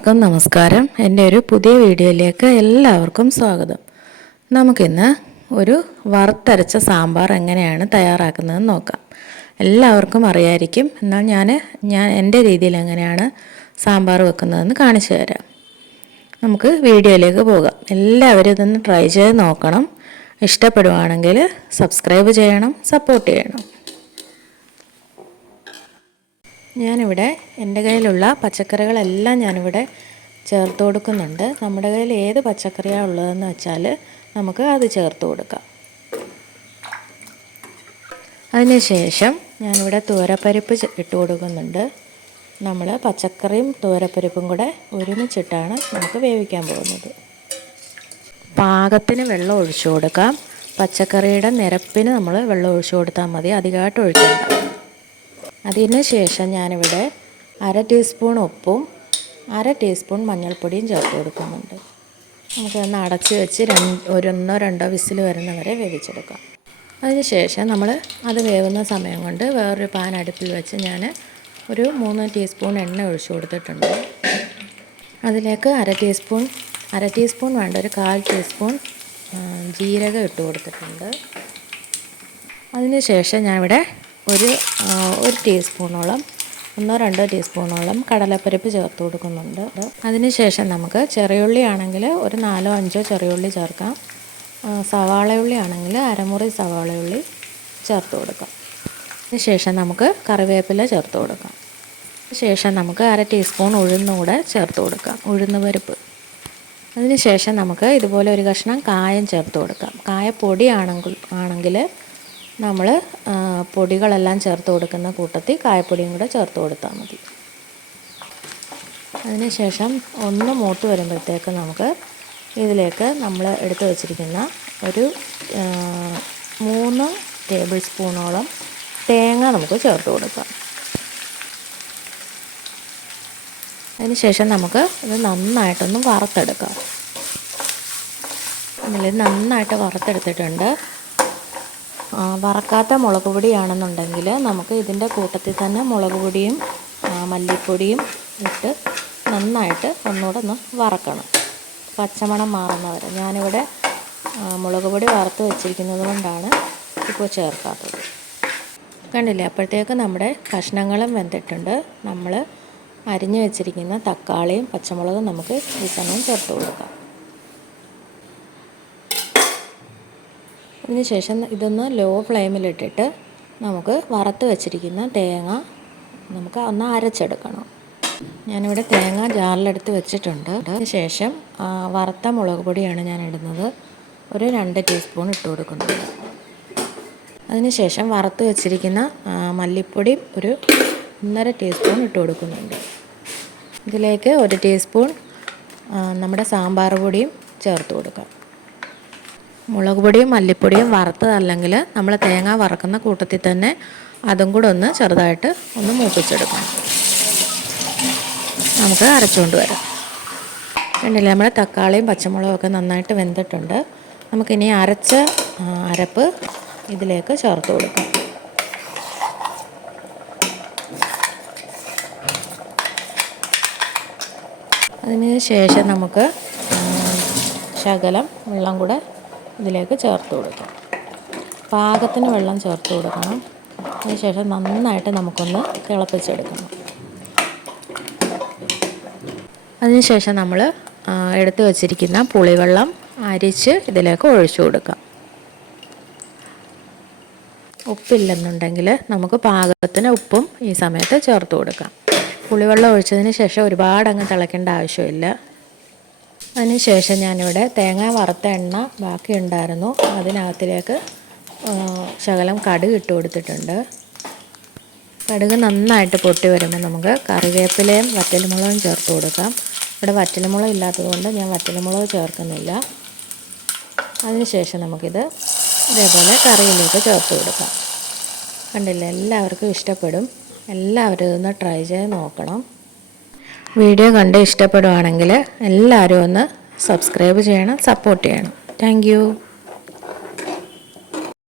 എല്ലാവർക്കും നമസ്കാരം. എന്റെ ഒരു പുതിയ വീഡിയോയിലേക്ക് എല്ലാവർക്കും സ്വാഗതം. നമുക്കിന്ന് ഒരു വറുത്തരച്ച സാമ്പാർ എങ്ങനെയാണ് തയ്യാറാക്കുന്നതെന്ന് നോക്കാം. എല്ലാവർക്കും അറിയായിരിക്കും. എന്നാൽ ഞാൻ ഞാൻ എന്റെ രീതിയിൽ എങ്ങനെയാണ് സാമ്പാർ വെക്കുന്നതെന്ന് കാണിച്ചു തരാം. നമുക്ക് വീഡിയോയിലേക്ക് പോകാം. എല്ലാവരും ഇതൊന്ന് ട്രൈ ചെയ്ത് നോക്കണം. ഇഷ്ടപ്പെടുവാണെങ്കിൽ സബ്സ്ക്രൈബ് ചെയ്യണം സപ്പോർട്ട് ചെയ്യണം. ഞാനിവിടെ എന്റെ കയ്യിലുള്ള പച്ചക്കറികളെല്ലാം ഞാനിവിടെ ചേർത്ത് കൊടുക്കുന്നുണ്ട്. നമ്മുടെ കയ്യിൽ ഏത് പച്ചക്കറിയാണ് ഉള്ളതെന്ന് വെച്ചാൽ നമുക്ക് അത് ചേർത്ത് കൊടുക്കാം. അതിനുശേഷം ഞാനിവിടെ തോരപ്പരിപ്പ് ഇട്ട് കൊടുക്കുന്നുണ്ട്. നമ്മൾ പച്ചക്കറിയും തോരപ്പരിപ്പും കൂടെ ഒരുമിച്ചിട്ടാണ് നമുക്ക് വേവിക്കാൻ പോകുന്നത്. പാകത്തിന് വെള്ളം ഒഴിച്ചു കൊടുക്കാം. പച്ചക്കറിയുടെ നിരപ്പിന് നമ്മൾ വെള്ളം ഒഴിച്ചു കൊടുത്താൽ മതി. അധികമായിട്ട് ഒഴിക്കേണ്ട. അതിന് ശേഷം ഞാനിവിടെ അര ടീസ്പൂൺ ഉപ്പും അര ടീസ്പൂൺ മഞ്ഞൾപ്പൊടിയും ചേർത്ത് കൊടുക്കുന്നുണ്ട്. നമുക്കൊന്ന് അടച്ച് വെച്ച് രണ്ട് ഒരൊന്നോ രണ്ടോ വിസിൽ വരുന്നവരെ വേവിച്ചെടുക്കാം. അതിന് ശേഷം നമ്മൾ അത് വേവുന്ന സമയം കൊണ്ട് വേറൊരു പാൻ അടുപ്പിൽ വെച്ച് ഞാൻ ഒരു മൂന്ന് ടീസ്പൂൺ എണ്ണ ഒഴിച്ചു കൊടുത്തിട്ടുണ്ട്. അതിലേക്ക് അര ടീസ്പൂൺ അര ടീസ്പൂൺ വേണ്ട ഒരു കാൽ ടീസ്പൂൺ ജീരകം ഇട്ട് കൊടുത്തിട്ടുണ്ട്. അതിന് ശേഷം ഞാനിവിടെ ഒരു ഒരു ടീസ്പൂണോളം ഒന്നോ രണ്ടോ ടീസ്പൂണോളം കടലപ്പരിപ്പ് ചേർത്ത് കൊടുക്കുന്നുണ്ട്. അതിനുശേഷം നമുക്ക് ചെറിയുള്ളി ആണെങ്കിൽ ഒരു നാലോ അഞ്ചോ ചെറിയുള്ളി ചേർക്കാം. സവാളയുള്ളി ആണെങ്കിൽ അരമുറി സവാളയുള്ളി ചേർത്ത് കൊടുക്കാം. അതിനുശേഷം നമുക്ക് കറിവേപ്പില ചേർത്ത് കൊടുക്കാം. ശേഷം നമുക്ക് അര ടീസ്പൂൺ ഉഴുന്നുകൂടെ ചേർത്ത് കൊടുക്കാം. ഉഴുന്ന് പരിപ്പ്. അതിനുശേഷം നമുക്ക് ഇതുപോലെ ഒരു കഷ്ണം കായം ചേർത്ത് കൊടുക്കാം. കായപ്പൊടി ആണെങ്കിൽ ആണെങ്കിൽ നമ്മൾ പൊടികളെല്ലാം ചേർത്ത് കൊടുക്കുന്ന കൂട്ടത്തിൽ കായപ്പൊടിയും കൂടെ ചേർത്ത് കൊടുത്താൽ മതി. അതിനുശേഷം ഒന്ന് മൂത്ത് വരുമ്പോഴത്തേക്ക് നമുക്ക് ഇതിലേക്ക് നമ്മൾ എടുത്തു വച്ചിരിക്കുന്ന ഒരു മൂന്ന് ടേബിൾ സ്പൂണോളം തേങ്ങ നമുക്ക് ചേർത്ത് കൊടുക്കാം. അതിനുശേഷം നമുക്ക് ഇത് നന്നായിട്ടൊന്ന് വറുത്തെടുക്കാം. നന്നായിട്ട് വറുത്തെടുത്തിട്ടുണ്ട്. വറക്കാത്ത മുളക് പൊടിയാണെന്നുണ്ടെങ്കിൽ നമുക്ക് ഇതിന്റെ കൂട്ടത്തിൽ തന്നെ മുളക് പൊടിയും മല്ലിപ്പൊടിയും ഇട്ട് നന്നായിട്ട് ഒന്നുകൂടെ ഒന്ന് വറക്കണം. പച്ചമണം മാറുന്നവരെ. ഞാനിവിടെ മുളക് പൊടി വറുത്ത് വെച്ചിരിക്കുന്നത് കൊണ്ടാണ് ഇപ്പോൾ ചേർക്കാത്തത്. കണ്ടില്ലേ? അപ്പോഴത്തേക്ക് നമ്മുടെ കഷ്ണങ്ങളും വെന്തിട്ടുണ്ട്. നമ്മൾ അരിഞ്ഞു വെച്ചിരിക്കുന്ന തക്കാളിയും പച്ചമുളകും നമുക്ക് ഈ സമയം ചേർത്ത് കൊടുക്കാം. അതിന് ശേഷം ഇതൊന്ന് ലോ ഫ്ലെയിമിലിട്ടിട്ട് നമുക്ക് വറുത്ത് വെച്ചിരിക്കുന്ന തേങ്ങ നമുക്ക് ഒന്ന് അരച്ചെടുക്കണം. ഞാനിവിടെ തേങ്ങ ജാറിലെടുത്ത് വെച്ചിട്ടുണ്ട്. അതിന് ശേഷം വറുത്ത മുളക് പൊടിയാണ് ഞാൻ ഇടുന്നത്. ഒരു രണ്ട് ടീസ്പൂൺ ഇട്ട് കൊടുക്കുന്നത്. അതിനുശേഷം വറുത്ത് വെച്ചിരിക്കുന്ന മല്ലിപ്പൊടി ഒരു ഒന്നര ടീസ്പൂൺ ഇട്ട് കൊടുക്കുന്നുണ്ട്. ഇതിലേക്ക് ഒരു ടീസ്പൂൺ നമ്മുടെ സാമ്പാർ പൊടിയും ചേർത്ത് കൊടുക്കാം. മുളക് പൊടിയും മല്ലിപ്പൊടിയും വറുത്തതല്ലെങ്കിൽ നമ്മൾ തേങ്ങ വറക്കുന്ന കൂട്ടത്തിൽ തന്നെ അതും കൂടെ ഒന്ന് ചെറുതായിട്ട് ഒന്ന് മൂപ്പിച്ചെടുക്കണം. നമുക്ക് അരച്ചുകൊണ്ട് വരാം. കണ്ടില്ലേ നമ്മുടെ തക്കാളിയും പച്ചമുളകും ഒക്കെ നന്നായിട്ട് വെന്തിട്ടുണ്ട്. നമുക്കിനി അരച്ച അരപ്പ് ഇതിലേക്ക് ചേർത്ത് കൊടുക്കാം. അതിന് ശേഷം നമുക്ക് ശകലം വെള്ളം കൂടെ ഇതിലേക്ക് ചേർത്ത് കൊടുക്കാം. പാകത്തിന് വെള്ളം ചേർത്ത് കൊടുക്കണം. അതിനുശേഷം നന്നായിട്ട് നമുക്കൊന്ന് തിളപ്പിച്ചെടുക്കണം. അതിനുശേഷം നമ്മൾ എടുത്തു വച്ചിരിക്കുന്ന പുളിവെള്ളം അരിച്ച് ഇതിലേക്ക് ഒഴിച്ചു കൊടുക്കാം. ഉപ്പില്ലെന്നുണ്ടെങ്കിൽ നമുക്ക് പാകത്തിന് ഉപ്പും ഈ സമയത്ത് ചേർത്ത് കൊടുക്കാം. പുളിവെള്ളം ഒഴിച്ചതിന് ശേഷം ഒരുപാട് അങ്ങ് തിളയ്ക്കേണ്ട ആവശ്യമില്ല. അതിനുശേഷം ഞാനിവിടെ തേങ്ങ വറുത്ത എണ്ണ ബാക്കി ഉണ്ടായിരുന്നു അതിനകത്തിലേക്ക് ശകലം കടുക് ഇട്ട് കൊടുത്തിട്ടുണ്ട്. കടുക് നന്നായിട്ട് പൊട്ടി വരുമ്പോൾ നമുക്ക് കറിവേപ്പിലയും വറ്റൽമുളകും ചേർത്ത് കൊടുക്കാം. ഇവിടെ വറ്റൽമുളക് ഇല്ലാത്തതുകൊണ്ട് ഞാൻ വറ്റൽമുളക് ചേർക്കുന്നില്ല. അതിനുശേഷം നമുക്കിത് ഇതേപോലെ കറിയിലേക്ക് ചേർത്ത് കൊടുക്കാം. കണ്ടില്ല എല്ലാവർക്കും ഇഷ്ടപ്പെടും. എല്ലാവരും ഇതൊന്ന് ട്രൈ ചെയ്ത് നോക്കണം. വീഡിയോ കണ്ട് ഇഷ്ടപ്പെടുവാണെങ്കിൽ എല്ലാവരും ഒന്ന് സബ്സ്ക്രൈബ് ചെയ്യണം സപ്പോർട്ട് ചെയ്യണം. താങ്ക്